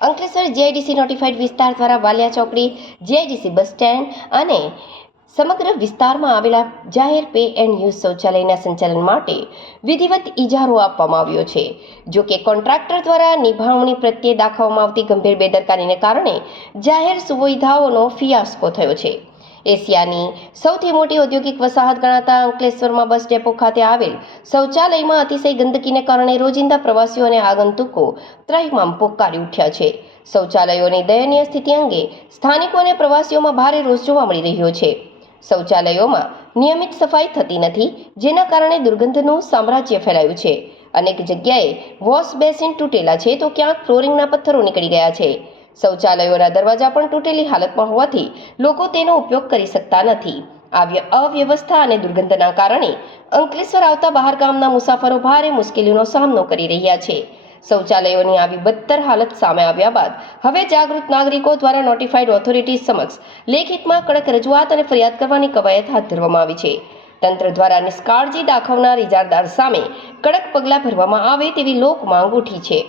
Ankleshwar GIDC notified વિસ્તાર દ્વારા વાલિયા ચોકડી, જીઆઈડીસી બસ સ્ટેન્ડ અને સમગ્ર વિસ્તારમાં આવેલા જાહેર પે એન્ડ યુઝ શૌચાલયના સંચાલન માટે વિધિવત ઇજારો આપવામાં આવ્યો છે. જો કે કોન્ટ્રાક્ટર દ્વારા નિભાવણી પ્રત્યે દાખવવામાં આવતી ગંભીર બેદરકારીને કારણે જાહેર સુવિધાઓનો ફિયાસ્કો થયો છે. એશિયાની સૌથી મોટી ઔદ્યોગિક વસાહત ગણાતા અંકલેશ્વરમાં બસ ડેપો ખાતે આવેલ શૌચાલયમાં અતિશય ગંદકીને કારણે રોજિંદા પ્રવાસીઓ અને આગંતુકો ત્રાહિમામ પોકારી ઉઠ્યા છે. શૌચાલયોની દયનીય સ્થિતિ અંગે સ્થાનિકો અને પ્રવાસીઓમાં ભારે રોષ જોવા મળી રહ્યો છે. શૌચાલયોમાં નિયમિત સફાઈ થતી નથી, જેના કારણે દુર્ગંધનું સામ્રાજ્ય ફેલાયું છે. અનેક જગ્યાએ વોશ બેસિન તૂટેલા છે તો ક્યાંક ફ્લોરિંગના પથ્થરો નીકળી ગયા છે. શૌચાલયોના દરવાજા પણ તૂટેલી હાલતમાં હોવાથી લોકો તેનો ઉપયોગ કરી શકતા નથી. અવ્યવસ્થા અને દુર્ગંધના કારણે અંકલેશ્વર આવતા બહાર ગામના મુસાફરો ભારે મુશ્કેલીનો સામનો કરી રહ્યા છે. શૌચાલયોની આવી બદતર હાલત સામે આવ્યા બાદ હવે જાગૃત નાગરિકો દ્વારા નોટિફાઈડ ઓથોરિટી સમક્ષ લેખિતમાં કડક રજૂઆત અને ફરિયાદ કરવાની કવાયત હાથ ધરવામાં આવી છે. તંત્ર દ્વારા નિષ્કાળજી દાખવનાર ઇજારદાર સામે કડક પગલાં ભરવામાં આવે તેવી લોક માંગ ઉઠી છે.